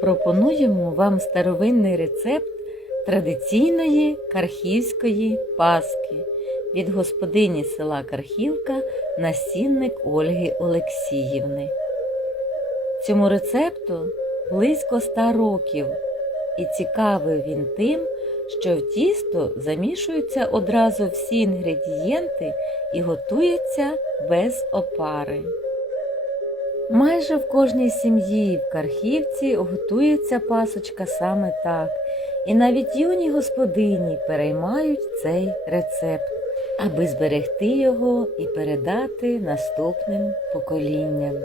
пропонуємо вам старовинний рецепт традиційної кархівської паски від господині села Кархівка насінник Ольги Олексіївни. Цьому рецепту близько 100 років, і цікавий він тим, що в тісто замішуються одразу всі інгредієнти і готується без опари. Майже в кожній сім'ї в Кархівці готується пасочка саме так, і навіть юні господині переймають цей рецепт, аби зберегти його і передати наступним поколінням.